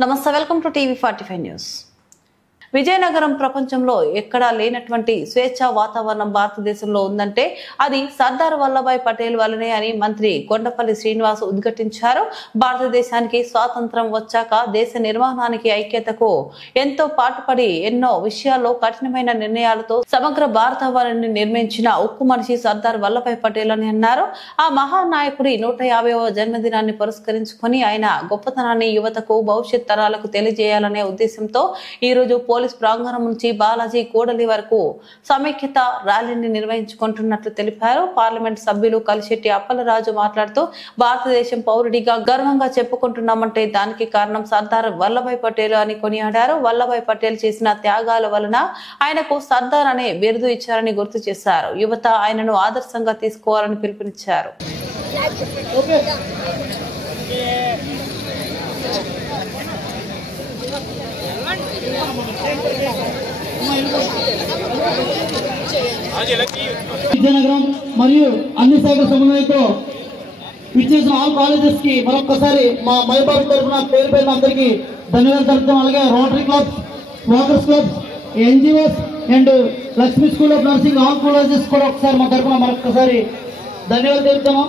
నమస్తే welcome to TV 45 news. Vizianagaram ప్రపంచంలో ఎక్కడా లేనటువంటి స్వేచ్ఛ వాతావరణం భారతదేశంలో ఉందంటే అది సర్దార్ వల్లభాయ్ పటేల్ వల్లనే అని మంత్రి కొండపల్లి శ్రీనివాస్ ఉద్ఘాటించారు. భారతదేశానికి స్వాతంత్రం వచ్చాక దేశ నిర్మాణానికి ఐక్యతకు ఎంతో పాటుపడి ఎన్నో విషయాల్లో కఠినమైన నిర్ణయాలతో సమగ్ర భారతావరణాన్ని నిర్మించిన ఉక్కు మనిషి సర్దార్ వల్లభాయ్ పటేల్ అని అన్నారు. ఆ మహానాయకుడి 150వ జన్మదినాన్ని పురస్కరించుకొని ఆయన గొప్పతనాన్ని యువతకు భవిష్యత్ తరాలకు తెలియజేయాలనే ఉద్దేశంతో ఈ రోజు పోలీస్ ప్రాంగణం నుంచి బాలాజీ కూడలి వరకు సమైక్యత ర్యాలీని నిర్వహించుకుంటున్నట్లు తెలిపారు. పార్లమెంట్ సభ్యులు కలిశెట్టి అప్పలరాజు మాట్లాడుతూ భారతదేశం పౌరుడిగా గర్వంగా చెప్పుకుంటున్నామంటే దానికి కారణం సర్దార్ వల్లభాయ్ పటేల్ అని కొనియాడారు. వల్లభాయ్ పటేల్ చేసిన త్యాగాల వలన ఆయనకు సర్దార్ అనే బిరుదు ఇచ్చారని గుర్తు చేశారు. యువత ఆయనను ఆదర్శంగా తీసుకోవాలని పిలుపునిచ్చారు. విజయనగరం మరియు అన్ని శాఖల సమన్వయంతో విచ్చేసిన ఆల్ కాలేజెస్ కి మరొకసారి మా మైబాబు తరఫున పేరు పేరున అందరికీ ధన్యవాదాలు తెలుపుతాం. అలాగే rotary clubs, walkers clubs, NGOs and Lakshmi school of nursing all colleges కూడా ఒకసారి మా తరఫున మరొకసారి ధన్యవాదాలు తెలుపుతాము.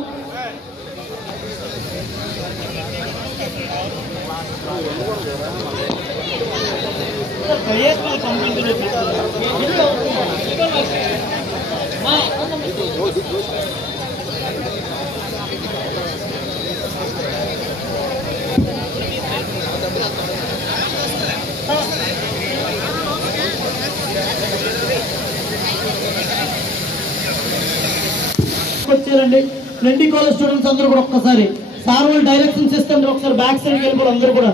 వచ్చారండి లెండి కాలేజ్ స్టూడెంట్స్ అందరూ కూడా ఒక్కసారి సార్ వాళ్ళు డైరెక్షన్స్ ఇస్తే ఒకసారి బ్యాక్ సైడ్కి వెళ్ళిపోరు అందరూ కూడా.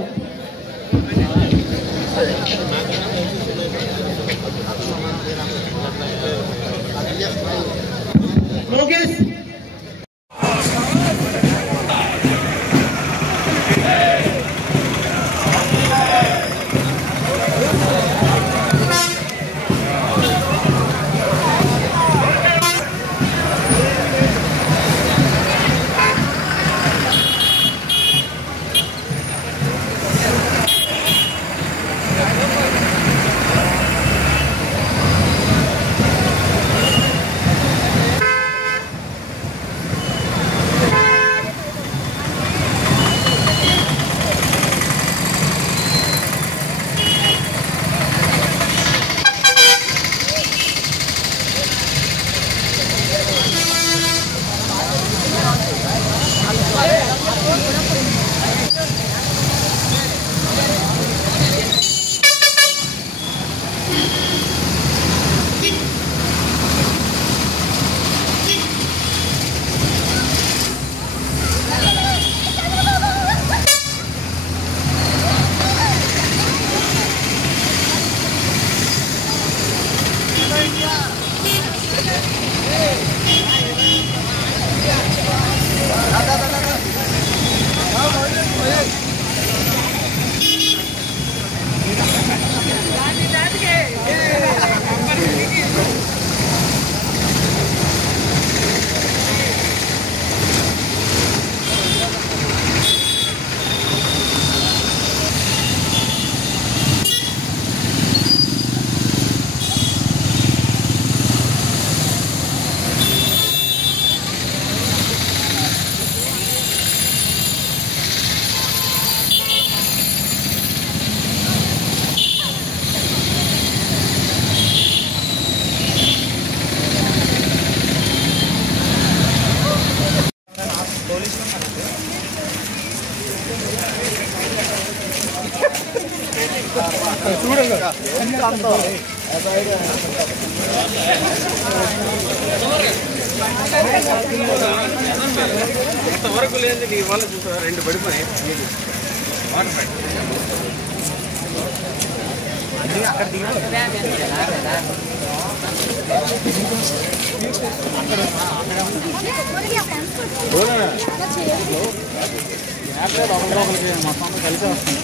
లోకేష్ ఇంతవరకు లేదు నీ వాళ్ళు చూసారా రెండు పడిపోయి మొత్తం కలిసి వస్తుంది.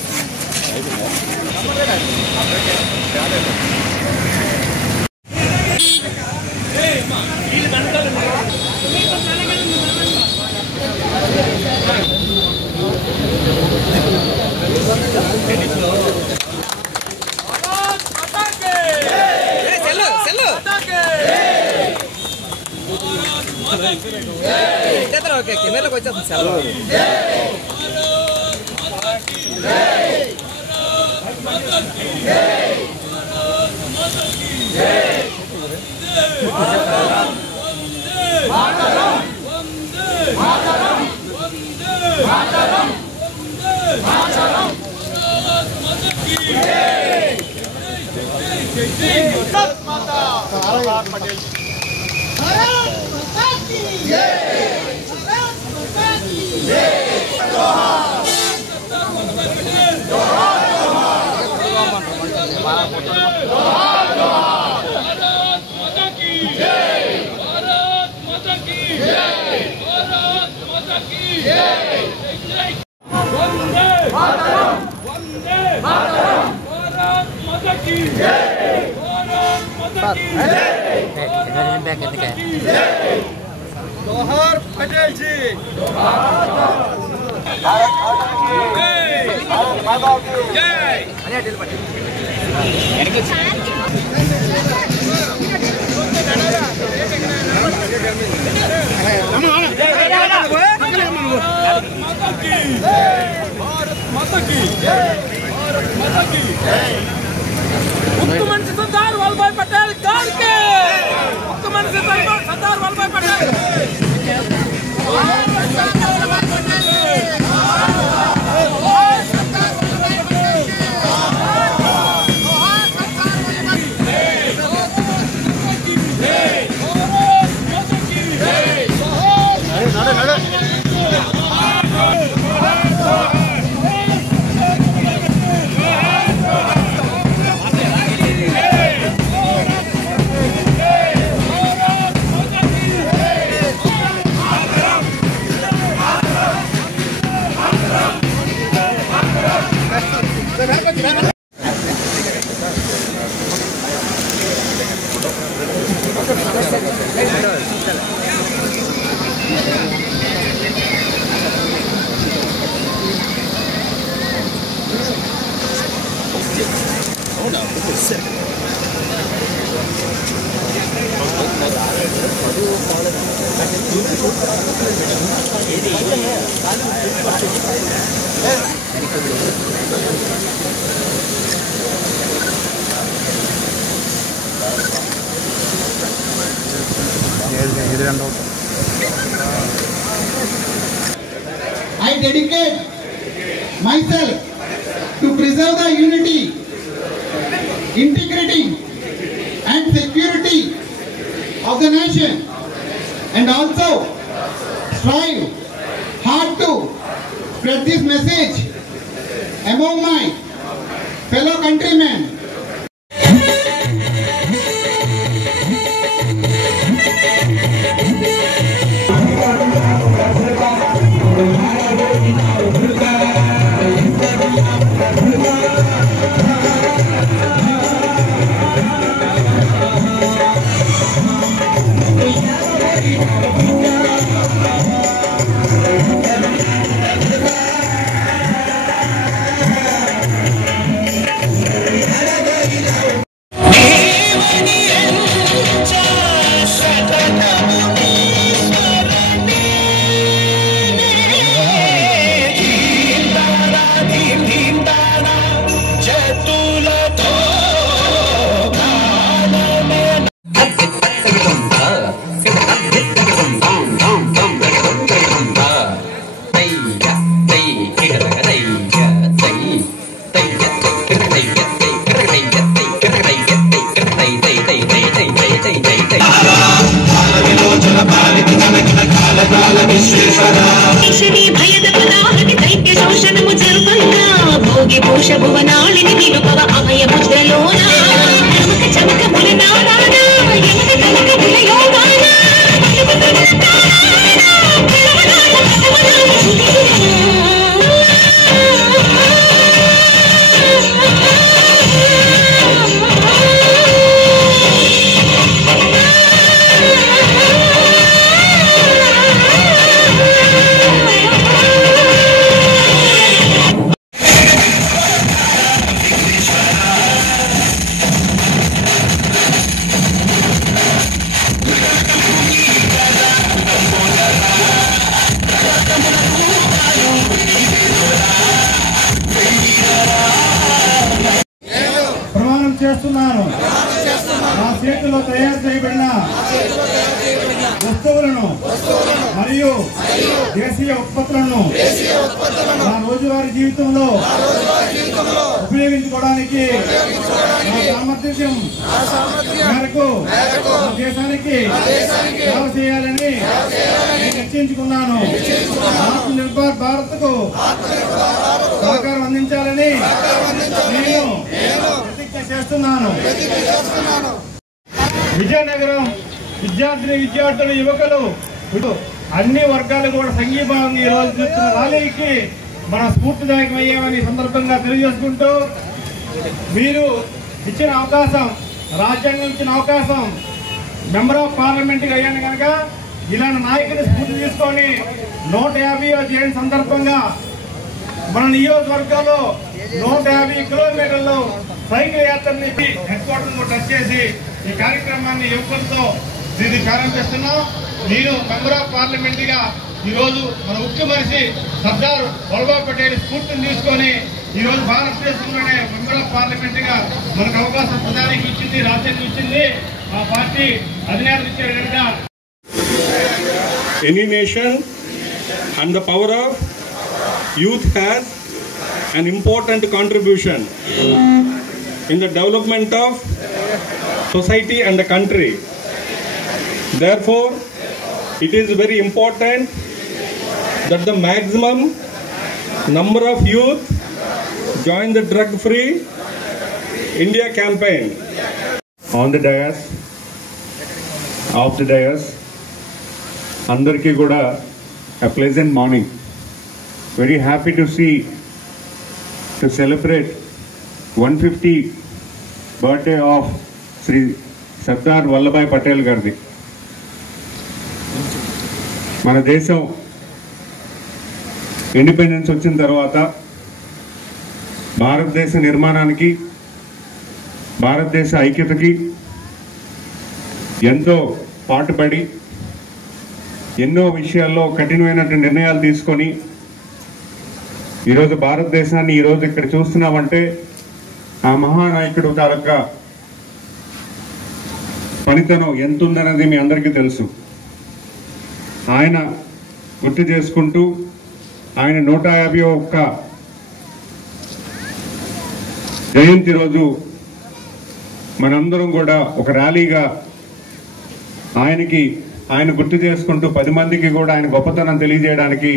Ready? ఓకే కెమెరాకి వచ్చేస్తుంది సెలవు जोहार पटेल जी मुख्यमंत्री सरदार वल्लभभाई पटेल गांव के मुख्यमंत्री Sardar Vallabhbhai Patel I dedicate myself to preserve the unity, integrity and security of the nation, and also strive hard to spread this message among my fellow countrymen. చేతిలో తయారు చేయబడిన వస్తువులను మరియు దేశీయ ఉత్పత్తులను నా రోజువారీ జీవితంలో ఉపయోగించుకోవడానికి నా సామర్థ్యం మేరకు దేశానికి సేవ చేయాలని నిశ్చయించుకున్నాను. ఆత్మనిర్భర్ భారత్ కు సహకారం అందించాలని నేను ప్రతిజ్ఞ చేస్తున్నాను. విజయనగరం విద్యార్థులు యువకులు అన్ని వర్గాలు కూడా సంఘీభావం ఈ రోజు చూస్తున్న ర్యాలీకి మన స్ఫూర్తిదాయకమయ్యామని సందర్భంగా తెలియజేసుకుంటూ, మీరు ఇచ్చిన అవకాశం, రాజ్యాంగం ఇచ్చిన అవకాశం, మెంబర్ ఆఫ్ పార్లమెంట్గా అయ్యాను కనుక ఇలాంటి నాయకుని స్ఫూర్తి తీసుకొని 150వ జయంతి సందర్భంగా మన నియోజకవర్గంలో 150 కిలోమీటర్లు సైకిల్ యాత్రని హెడ్ క్వార్టర్ టచ్ చేసి ఈ కార్యక్రమాన్ని యువకులతో దీన్ని ప్రారంభిస్తున్నాం. నేను మెంబర్ ఆఫ్ పార్లమెంట్ గా ఈరోజు మన ముఖ్య మనిషి సర్దార్ వల్లభాయ్ పటేల్ స్ఫూర్తిని తీసుకొని ఈరోజు భారతదేశంలోనే మెంబర్ ఆఫ్ పార్లమెంట్ గా మనకు అవకాశం ప్రధానికి ఇచ్చింది, రాజ్యాంగం ఇచ్చింది, ఆ పార్టీ అధినేతలు ఇచ్చే విధంగా any nation and the power of youth has an important contribution in the development of society and the country. Therefore, it is very important that the maximum number of youth join the drug-free India campaign. On the dais, off the dais, అందరికీ కూడా a pleasant morning. Very happy to celebrate 150 birthday of Sri Sardar Vallabhai Patel గారిది. మన దేశం independence వచ్చిన తర్వాత భారతదేశ నిర్మాణానికి, భారతదేశ ఐక్యతకి ఎంతో పాటుపడి ఎన్నో విషయాల్లో కఠినమైనటువంటి నిర్ణయాలు తీసుకొని ఈరోజు భారతదేశాన్ని ఈరోజు ఇక్కడ చూస్తున్నామంటే ఆ మహానాయకుడు తాలూకా పనితనం ఎంత ఉందన్నది మీ అందరికీ తెలుసు. ఆయన గుర్తు చేసుకుంటూ ఆయన 151వ జయంతి రోజు మనందరం కూడా ఒక ర్యాలీగా ఆయన గుర్తు చేసుకుంటూ 10 మందికి కూడా ఆయన గొప్పతనం తెలియజేయడానికి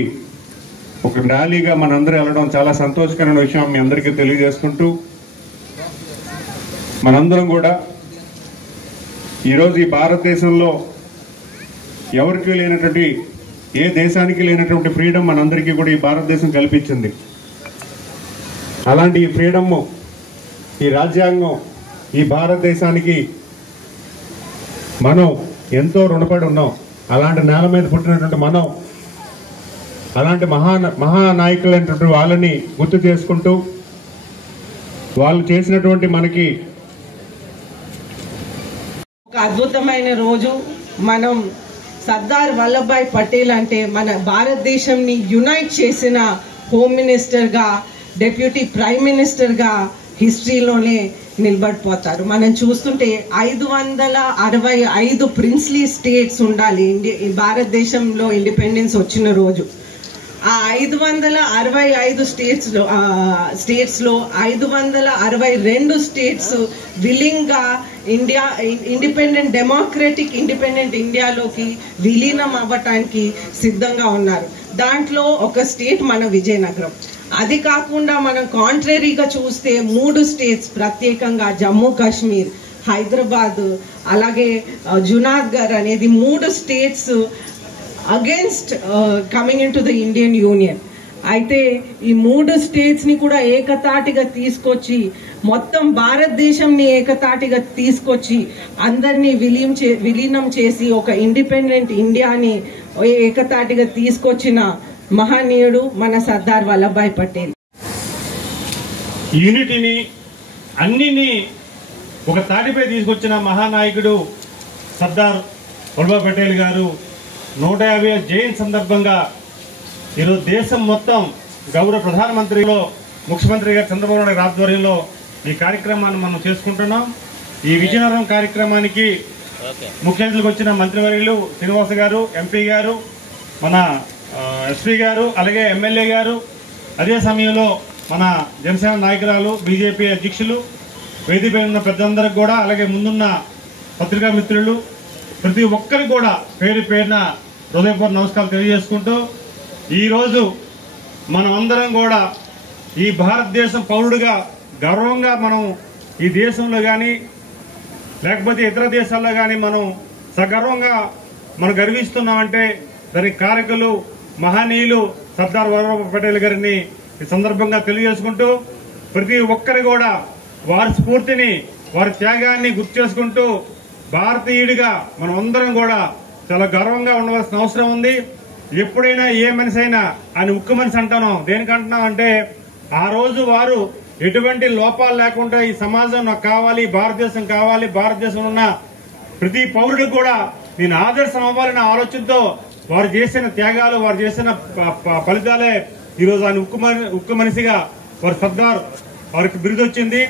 ఒక ర్యాలీగా మనందరూ వెళ్ళడం చాలా సంతోషకరమైన విషయం మీ అందరికీ తెలియజేసుకుంటూ, మనందరం కూడా ఈరోజు ఈ భారతదేశంలో ఎవరికి లేనటువంటి, ఏ దేశానికి లేనటువంటి ఫ్రీడమ్ మనందరికీ కూడా ఈ భారతదేశం కల్పించింది. అలాంటి ఈ ఫ్రీడమ్, ఈ రాజ్యాంగం, ఈ భారతదేశానికి మనం ఎంతో రుణపడి ఉన్నాం. అలాంటి నేల మీద పుట్టినటువంటి మనం అలాంటి మహానాయకులైనటువంటి వాళ్ళని గుర్తు చేసుకుంటూ, వాళ్ళు చేసినటువంటి మనకి ఒక అద్భుతమైన రోజు. మనం సర్దార్ వల్లభాయ్ పటేల్ అంటే మన భారతదేశంని యునైట్ చేసిన హోమ్ మినిస్టర్గా, డిప్యూటీ ప్రైమ్ మినిస్టర్గా హిస్టరీలోనే నిలబడిపోతారు. మనం చూస్తుంటే 565 ప్రిన్స్లీ స్టేట్స్ ఉండాలి భారతదేశంలో ఇండిపెండెన్స్ వచ్చిన రోజు. ఆ 565 స్టేట్స్లో 562 స్టేట్స్ విల్లింగ్గా డెమోక్రటిక్ ఇండిపెండెంట్ ఇండియాలోకి విలీనం అవ్వటానికి సిద్ధంగా ఉన్నారు. దాంట్లో ఒక స్టేట్ మన విజయనగరం. అది కాకుండా మనం కాంట్రరీగా చూస్తే 3 స్టేట్స్ ప్రత్యేకంగా జమ్మూ కాశ్మీర్, హైదరాబాద్, అలాగే జునాగఢ్ అనేది 3 states against coming in to the Indian union. అయితే ఈ 3 స్టేట్స్ని కూడా ఏకతాటిగా తీసుకొచ్చి, మొత్తం భారతదేశంని ఏకతాటిగా తీసుకొచ్చి అందరినీ విలీనం చేసి ఒక ఇండిపెండెంట్ ఇండియాని ఏకతాటిగా తీసుకొచ్చిన మహనీయుడు మన సర్దార్ వల్లభాయ్ పటేల్. యూనిటీని అన్నిని ఒక తాటిపై తీసుకొచ్చిన మహానాయకుడు సర్దార్ వల్లభాయ్ పటేల్ గారు 150వ జయంతి సందర్భంగా ఈరోజు దేశం మొత్తం గౌరవ ప్రధానమంత్రిలో ముఖ్యమంత్రి గారు చంద్రబాబు నాయుడు ఆధ్వర్యంలో ఈ కార్యక్రమాన్ని మనం చేసుకుంటున్నాం. ఈ విజయనగరం కార్యక్రమానికి ముఖ్య అతిథులకు వచ్చిన మంత్రివర్యులు శ్రీనివాస గారు, ఎంపీ గారు, మన ఎస్పీ గారు, అలాగే ఎమ్మెల్యే గారు, అదే సమయంలో మన జనసేన నాయకురాలు, బీజేపీ అధ్యక్షులు, వేదికపై ఉన్న పెద్దందరికి కూడా, అలాగే ముందున్న పత్రికా మిత్రులు, ప్రతి ఒక్కరికి కూడా పేరు పేరున హృదయపూర్వక నమస్కారాలు తెలియజేసుకుంటూ, ఈరోజు మనం అందరం కూడా ఈ భారతదేశం పౌరుడిగా గర్వంగా మనం ఈ దేశంలో కానీ లేకపోతే ఇతర దేశాల్లో కానీ మనం సగర్వంగా మనం గర్విస్తున్నామంటే దానికి కారకులు మహనీయులు సర్దార్ వల్లభాయ్ పటేల్ గారిని ఈ సందర్భంగా తెలియజేసుకుంటూ, ప్రతి ఒక్కరి కూడా వారి స్ఫూర్తిని, వారి త్యాగాన్ని గుర్తు చేసుకుంటూ, భారతీయుడిగా మనం అందరం కూడా చాలా గర్వంగా ఉండవలసిన అవసరం ఉంది. ఎప్పుడైనా ఏ మనిషి అయినా ఆయన ఉక్కు మనిషి అంటాను. దేనికంటున్నాం అంటే ఆ రోజు వారు ఎటువంటి లోపాలు లేకుండా ఈ సమాజం నాకు కావాలి, భారతదేశం కావాలి, భారతదేశంలో ఉన్న ప్రతి పౌరుడికి కూడా నేను ఆదర్శం అవ్వాలనే ఆలోచనతో వారు చేసిన త్యాగాలు, వారు చేసిన ఫలితాలే ఈరోజు ఆయన ఉక్కు మనిషిగా వారి సర్దార్ వారికి బిరుదు వచ్చింది.